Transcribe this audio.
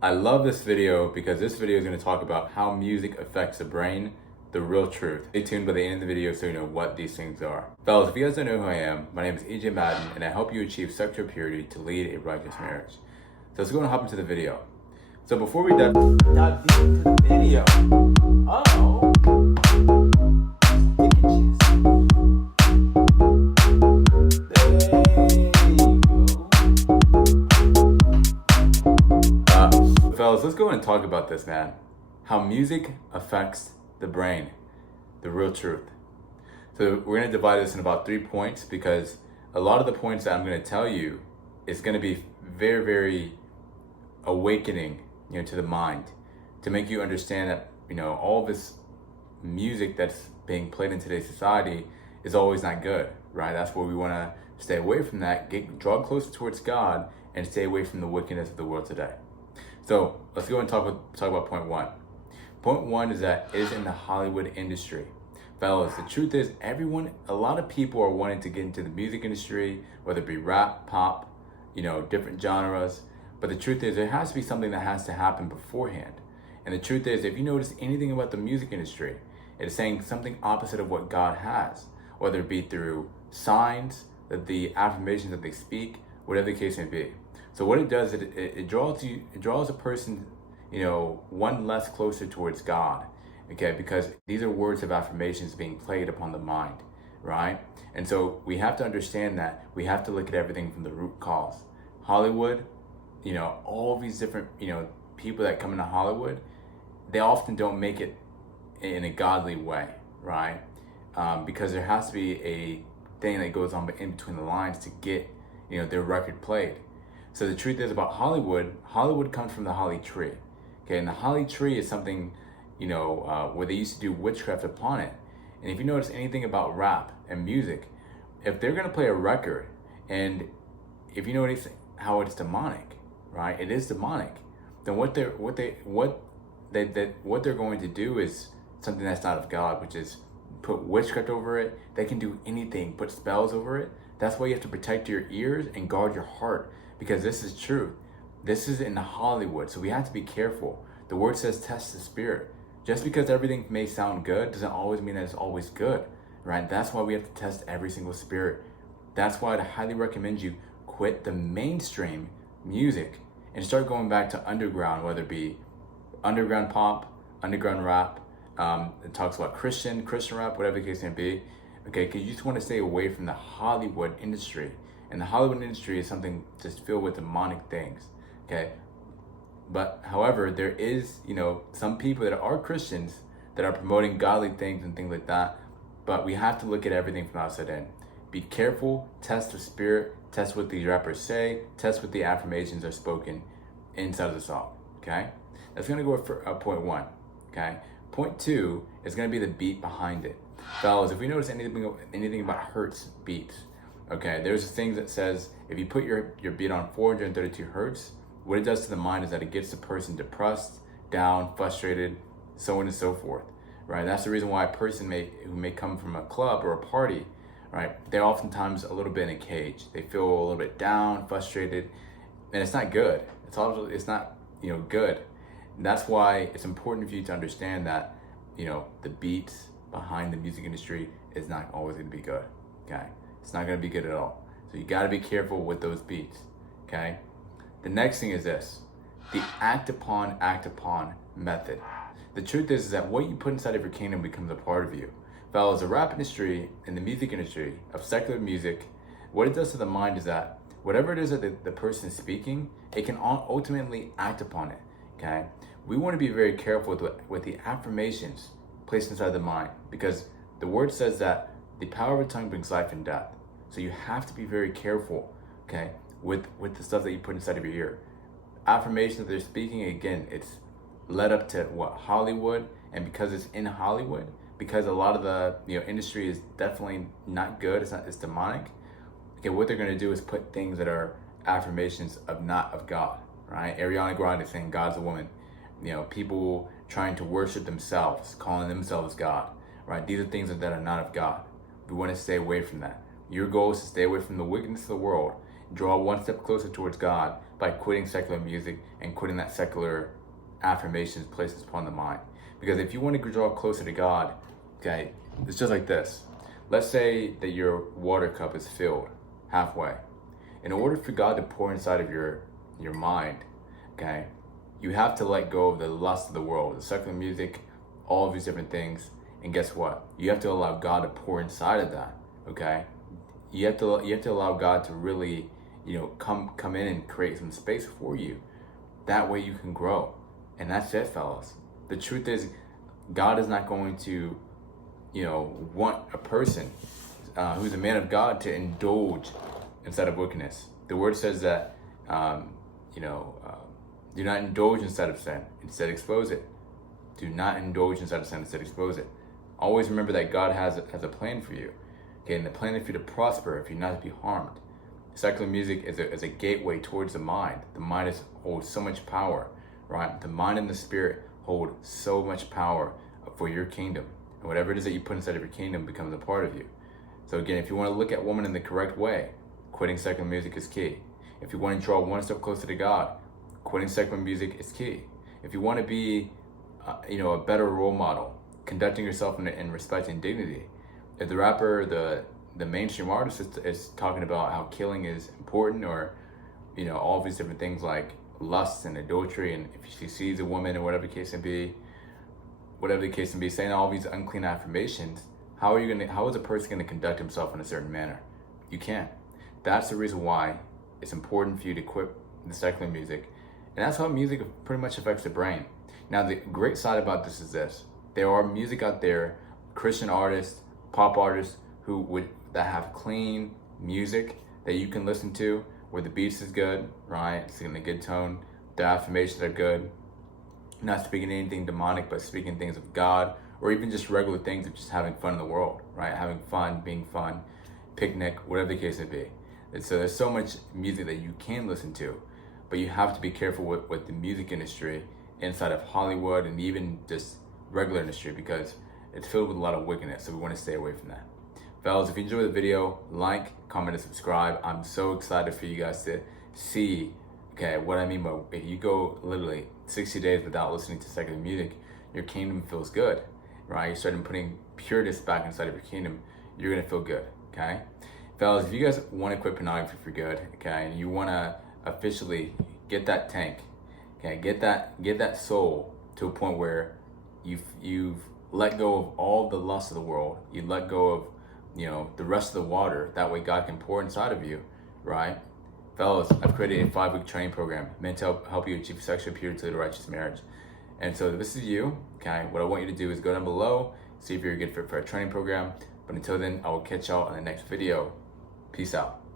I love this video because this video is going to talk about how music affects the brain, the real truth. Stay tuned by the end of the video so you know what these things are. Fellas, if you guys don't know who I am, my name is EJ Madden and I help you achieve sexual purity to lead a righteous marriage. So let's go and hop into the video. So before we dive deep into the video, fellas, let's go and talk about this, man. How music affects the brain, the real truth. So we're gonna divide this in about 3 points because a lot of the points that I'm gonna tell you is gonna be very, very awakening, to the mind, to make you understand that, all this music that's being played in today's society is always not good, right? That's where we wanna stay away from that, draw closer towards God, and stay away from the wickedness of the world today. So let's go and talk about point one. Point one is that it is in the Hollywood industry. Fellas, the truth is a lot of people are wanting to get into the music industry, whether it be rap, pop, different genres. But the truth is there has to be something that has to happen beforehand. And the truth is, if you notice anything about the music industry, it is saying something opposite of what God has, whether it be through signs, the affirmations that they speak, whatever the case may be. So what it does, it draws a person, one less closer towards God, okay? Because these are words of affirmations being played upon the mind, right? And so we have to understand that we have to look at everything from the root cause. Hollywood, all of these different, people that come into Hollywood, they often don't make it in a godly way, right? Because there has to be a thing that goes on in between the lines to get, their record played. So the truth is about Hollywood comes from the holly tree, okay? And the holly tree is something, where they used to do witchcraft upon it. And if you notice anything about rap and music, if they're gonna play a record, and if you know anything, how it's demonic, right? It is demonic. Then what they're going to do is something that's not of God, which is put witchcraft over it. They can do anything, put spells over it. That's why you have to protect your ears and guard your heart, because this is truth. This is in Hollywood, so we have to be careful. The word says test the spirit. Just because everything may sound good doesn't always mean that it's always good, right? That's why we have to test every single spirit. That's why I'd highly recommend you quit the mainstream music and start going back to underground, whether it be underground pop, underground rap. It talks about Christian rap, whatever the case may be. Okay, because you just want to stay away from the Hollywood industry. And the Hollywood industry is something just filled with demonic things, okay? But however, there is, some people that are Christians that are promoting godly things and things like that. But we have to look at everything from outside in. Be careful, test the spirit, test what these rappers say, test what the affirmations are spoken inside of the song, okay? That's gonna go for point one, okay? Point two is gonna be the beat behind it. Fellas, if we notice anything about Hertz beats, okay, there's a thing that says if you put your beat on 432 Hertz, what it does to the mind is that it gets the person depressed, down, frustrated, so on and so forth, right? That's the reason why a person who may come from a club or a party, right, they're oftentimes a little bit in a cage. They feel a little bit down, frustrated, and it's not good. It's not, good. And that's why it's important for you to understand that, the beats behind the music industry is not always going to be good, okay? It's not going to be good at all. So you got to be careful with those beats, okay? The next thing is this, the act upon method. The truth is that what you put inside of your kingdom becomes a part of you. Fellas, the rap industry and the music industry of secular music, what it does to the mind is that whatever it is that the person is speaking, it can ultimately act upon it, okay? We want to be very careful with the affirmations placed inside the mind, because the word says that the power of a tongue brings life and death. So you have to be very careful, okay, with the stuff that you put inside of your ear. Affirmation that they're speaking, again, it's led up to Hollywood, and because it's in Hollywood, because a lot of the industry is definitely not good, it's demonic. Okay, what they're gonna do is put things that are affirmations not of God, right? Ariana Grande is saying God's a woman. People trying to worship themselves, calling themselves God, right? These are things that are not of God. We want to stay away from that. Your goal is to stay away from the wickedness of the world draw one step closer towards God by quitting secular music and quitting that secular affirmations places upon the mind. Because if you want to draw closer to God, okay, it's just like this. Let's say that your water cup is filled halfway. In order for God to pour inside of your mind, okay, you have to let go of the lust of the world, the secular music, all of these different things. And guess what? You have to allow God to pour inside of that, okay? You have to allow God to really, come in and create some space for you. That way you can grow. And that's it, fellas. The truth is, God is not going to, want a person who's a man of God to indulge inside of wickedness. The word says that, do not indulge inside of sin. Instead, expose it. Do not indulge inside of sin. Instead, expose it. Always remember that God has a plan for you. Okay, and the plan is for you to prosper, if you're not to be harmed. Secular music is a gateway towards the mind. The mind holds so much power, right? The mind and the spirit hold so much power for your kingdom. And whatever it is that you put inside of your kingdom becomes a part of you. So again, if you want to look at woman in the correct way, quitting secular music is key. If you want to draw one step closer to God, quitting secular music is key. If you want to be, a better role model, conducting yourself in respect and dignity. If the rapper, the mainstream artist is talking about how killing is important, or, all these different things like lust and adultery, and if she sees a woman or whatever the case may be, saying all these unclean affirmations, how is a person gonna conduct himself in a certain manner? You can't. That's the reason why it's important for you to quit the secular music. And that's how music pretty much affects the brain. Now, the great side about this is this. There are music out there, Christian artists, pop artists, that have clean music that you can listen to, where the beats is good, right? It's in a good tone. The affirmations are good. Not speaking anything demonic, but speaking things of God, or even just regular things of just having fun in the world, right? Having fun, being fun, picnic, whatever the case may be. And so there's so much music that you can listen to, but you have to be careful with the music industry inside of Hollywood and even just regular industry, because it's filled with a lot of wickedness, so we want to stay away from that. Fellas, if you enjoyed the video, like, comment, and subscribe. I'm so excited for you guys to see, what I mean by, if you go literally 60 days without listening to secular music, your kingdom feels good, right? You start putting pureness back inside of your kingdom, you're gonna feel good, okay? Fellas, if you guys want to quit pornography for good, and you want to officially get that tank, get that soul to a point where you've let go of all the lust of the world, you let go of the rest of the water, that way God can pour inside of you, right? Fellas, I've created a 5-week training program meant to help you achieve sexual purity to the righteous marriage. And so this is you, what I want you to do is go down below, see if you're a good fit for a training program. But until then, I will catch y'all in the next video. Peace out.